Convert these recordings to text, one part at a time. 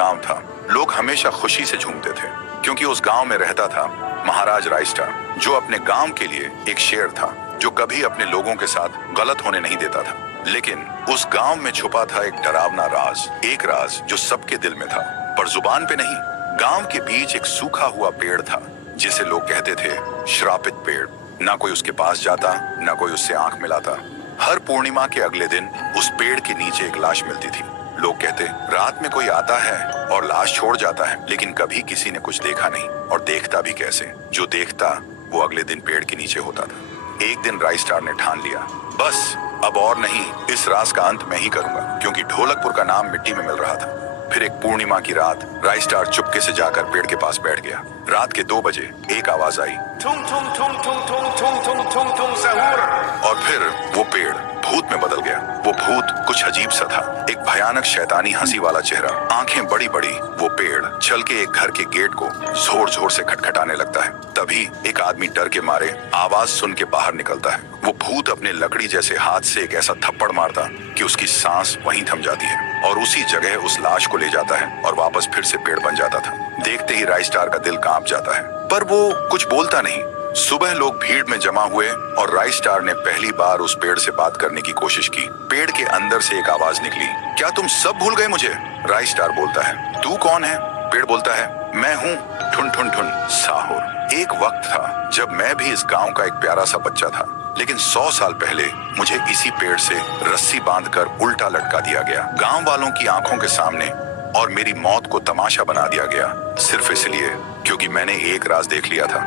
गांव था। लोग हमेशा खुशी से झूमते थे क्योंकि उस गांव में रहता था महाराज राइस्टार, जो अपने गांव के लिए एक शेर था जो कभी अपने लोगों के साथ गलत होने नहीं देता था। लेकिन उस गांव में छुपा था एक डरावना राज, एक राज जो सबके दिल में था पर जुबान पे नहीं। गांव के बीच एक सूखा हुआ पेड़ था जिसे लोग कहते थे श्रापित पेड़। ना कोई उसके पास जाता, ना कोई उससे आंख मिलाता। हर पूर्णिमा के अगले दिन उस पेड़ के नीचे एक लाश मिलती थी। लोग कहते रात में कोई आता है और लाश छोड़ जाता है, लेकिन कभी किसी ने कुछ देखा नहीं और देखता भी कैसे। जो देखता वो अगले दिन पेड़ के नीचे होता था। एक दिन राइस्टार ने ठान लिया, बस अब और नहीं, इस राज का अंत मैं ही करूंगा, क्योंकि ढोलकपुर का नाम मिट्टी में मिल रहा था। फिर एक पूर्णिमा की रात राइस्टार चुपके से जाकर पेड़ के पास बैठ गया। रात के 2 बजे एक आवाज आई, थुम थुम थुम थुम थुम थुम थुम थुम थुम सहूर। और फिर वो पेड़ भूत में बदल गया। वो भूत कुछ अजीब सा था, एक भयानक शैतानी हंसी वाला चेहरा, आंखें बड़ी बड़ी। वो पेड़ चल के एक घर के गेट को जोर जोर से खटखटाने लगता है। तभी एक आदमी डर के मारे आवाज सुन के बाहर निकलता है। वो भूत अपने लकड़ी जैसे हाथ से एक ऐसा थप्पड़ मारता कि उसकी सांस वहीं थम जाती है और उसी जगह उस लाश को ले जाता है और वापस फिर से पेड़ बन जाता था। देखते ही राइस्टार का दिल कांप जाता है, पर वो कुछ बोलता नहीं। सुबह लोग भीड़ में जमा हुए और राइस्टार ने पहली बार उस पेड़ से बात करने की कोशिश की। पेड़ के अंदर से एक आवाज निकली, क्या तुम सब भूल गए मुझे? राइस्टार बोलता है, तू कौन है? पेड़ बोलता है, मैं हूँ ठुन ठुन ठुन साहुर। एक वक्त था जब मैं भी इस गांव का एक प्यारा सा बच्चा था, लेकिन 100 साल पहले मुझे इसी पेड़ से रस्सी बांधकर उल्टा लटका दिया गया गांव वालों की आंखों के सामने, और मेरी मौत को तमाशा बना दिया गया सिर्फ इसलिए क्योंकि मैंने एक राज देख लिया था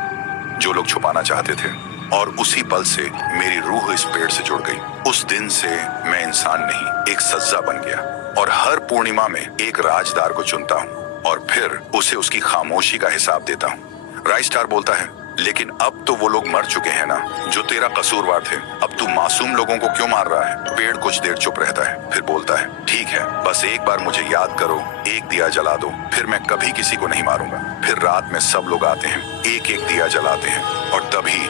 जो लोग छुपाना चाहते थे। और उसी पल से मेरी रूह इस पेड़ से जुड़ गई। उस दिन से मैं इंसान नहीं, एक सज्जा बन गया और हर पूर्णिमा में एक राजदार को चुनता हूँ और फिर उसे उसकी खामोशी का हिसाब देता हूँ। राइस्टार बोलता है, लेकिन अब तो वो लोग मर चुके हैं ना जो तेरा कसूरवार थे। अब तू मासूम लोगों को क्यों मार रहा है? पेड़ कुछ देर चुप रहता है, फिर बोलता है, ठीक है, बस एक बार मुझे याद करो, एक दिया जला दो, फिर मैं कभी किसी को नहीं मारूंगा। फिर रात में सब लोग आते हैं, एक एक दिया जलाते हैं और तभी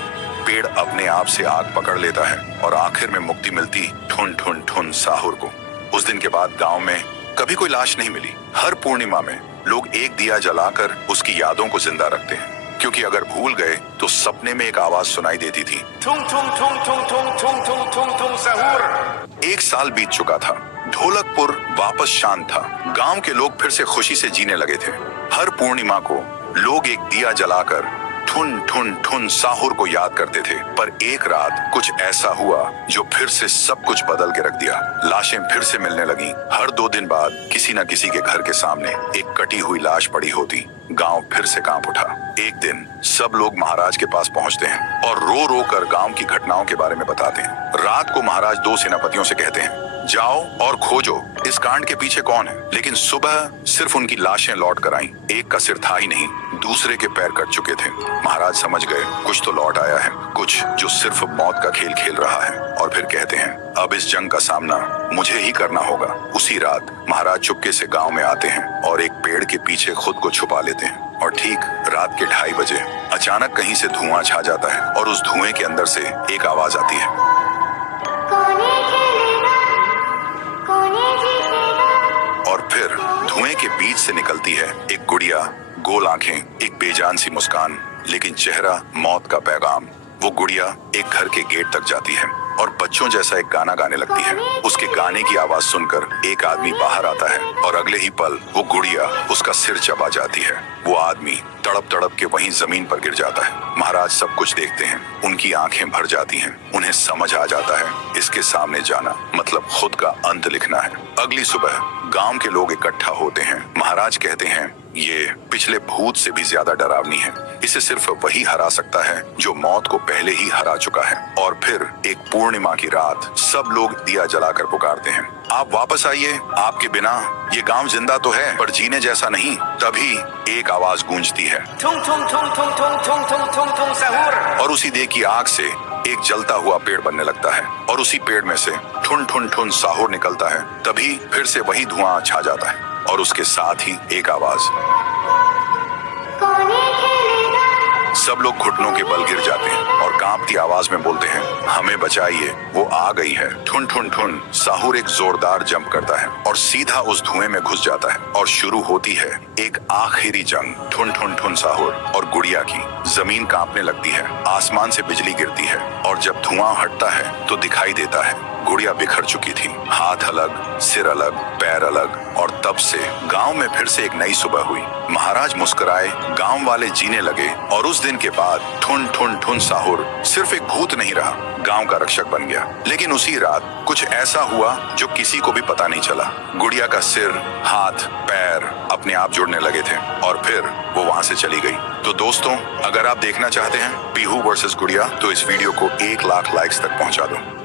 पेड़ अपने आप से आग पकड़ लेता है और आखिर में मुक्ति मिलती ठुन ठुन ठुन साहुर को। उस दिन के बाद गांव में कभी कोई लाश नहीं मिली। हर पूर्णिमा में लोग एक दिया जलाकर उसकी यादों को जिंदा रखते हैं, क्योंकि अगर भूल गए तो सपने में एक आवाज सुनाई देती थी, थुम थुम थुम थुम थुम थुम थुम थुम थुम सहूर। 1 साल बीत चुका था। ढोलकपुर वापस शांत था। गांव के लोग फिर से खुशी से जीने लगे थे। हर पूर्णिमा को लोग एक दिया जलाकर ठुन ठुन ठुन साहुर को याद करते थे। पर एक रात कुछ ऐसा हुआ जो फिर से सब कुछ बदल के रख दिया। लाशें फिर से मिलने लगी। हर 2 दिन बाद किसी न किसी के घर के सामने एक कटी हुई लाश पड़ी होती। गांव फिर से कांप उठा। एक दिन सब लोग महाराज के पास पहुंचते हैं और रो रो कर गांव की घटनाओं के बारे में बताते हैं। रात को महाराज 2 सेनापतियों से कहते हैं, जाओ और खोजो इस कांड के पीछे कौन है। लेकिन सुबह सिर्फ उनकी लाशें लौट कर आईं। एक का सिर था ही नहीं, दूसरे के पैर कट चुके थे। महाराज समझ गए कुछ तो लौट आया है, कुछ जो सिर्फ मौत का खेल खेल रहा है। और फिर कहते हैं, अब इस जंग का सामना मुझे ही करना होगा। उसी रात महाराज चुपके से गांव में आते हैं और एक पेड़ के पीछे खुद को छुपा लेते हैं। और ठीक रात के 2:30 बजे अचानक कहीं से धुआं छा जाता है और उस धुएं के अंदर से एक आवाज आती है, और फिर धुएं के बीच से निकलती है एक गुड़िया, गोल आंखें, एक बेजान सी मुस्कान, लेकिन चेहरा मौत का पैगाम। वो गुड़िया एक घर के गेट तक जाती है और बच्चों जैसा एक गाना गाने लगती है। उसके गाने की आवाज सुनकर एक आदमी बाहर आता है और अगले ही पल वो गुड़िया उसका सिर चबा जाती है। वो आदमी तड़प तड़प के वहीं जमीन पर गिर जाता है। महाराज सब कुछ देखते हैं, उनकी आंखें भर जाती हैं। उन्हें समझ आ जाता है इसके सामने जाना मतलब खुद का अंत लिखना है। अगली सुबह गांव के लोग इकट्ठा होते हैं। महाराज कहते हैं, ये पिछले भूत से भी ज्यादा डरावनी है। इसे सिर्फ वही हरा सकता है जो मौत को पहले ही हरा चुका है। और फिर एक पूर्णिमा की रात सब लोग दिया जलाकर पुकारते हैं, आप वापस आइए, आपके बिना ये गांव जिंदा तो है पर जीने जैसा नहीं। तभी एक आवाज गूंजती है, थुम थुम थुम थुम थुम थुम थुम थुम थुम सहूर। और उसी देह की आग से एक जलता हुआ पेड़ बनने लगता है और उसी पेड़ में से ठुन ठुन ठुन साहुर निकलता है। तभी फिर से वही धुआं छा जाता है और उसके साथ ही एक आवाज, सब लोग घुटनों के बल गिर जाते हैं और कांपती आवाज में बोलते हैं, हमें बचाइए, वो आ गई है। ठुन ठुन ठुन साहुर एक जोरदार जंप करता है और सीधा उस धुएं में घुस जाता है और शुरू होती है एक आखिरी जंग ठुन ठुन ठुन साहुर और गुड़िया की। जमीन कांपने लगती है, आसमान से बिजली गिरती है और जब धुआं हटता है तो दिखाई देता है गुड़िया बिखर चुकी थी, हाथ अलग, सिर अलग, पैर अलग। और तब से गांव में फिर से एक नई सुबह हुई। महाराज मुस्कुराए, गांव वाले जीने लगे और उस दिन के बाद ठुन ठुन ठुन साहुर सिर्फ एक भूत नहीं रहा, गांव का रक्षक बन गया। लेकिन उसी रात कुछ ऐसा हुआ जो किसी को भी पता नहीं चला। गुड़िया का सिर, हाथ, पैर अपने आप जुड़ने लगे थे और फिर वो वहां से चली गई। तो दोस्तों, अगर आप देखना चाहते हैं पीहू वर्सेस गुड़िया तो इस वीडियो को 1 लाख लाइक्स तक पहुंचा दो।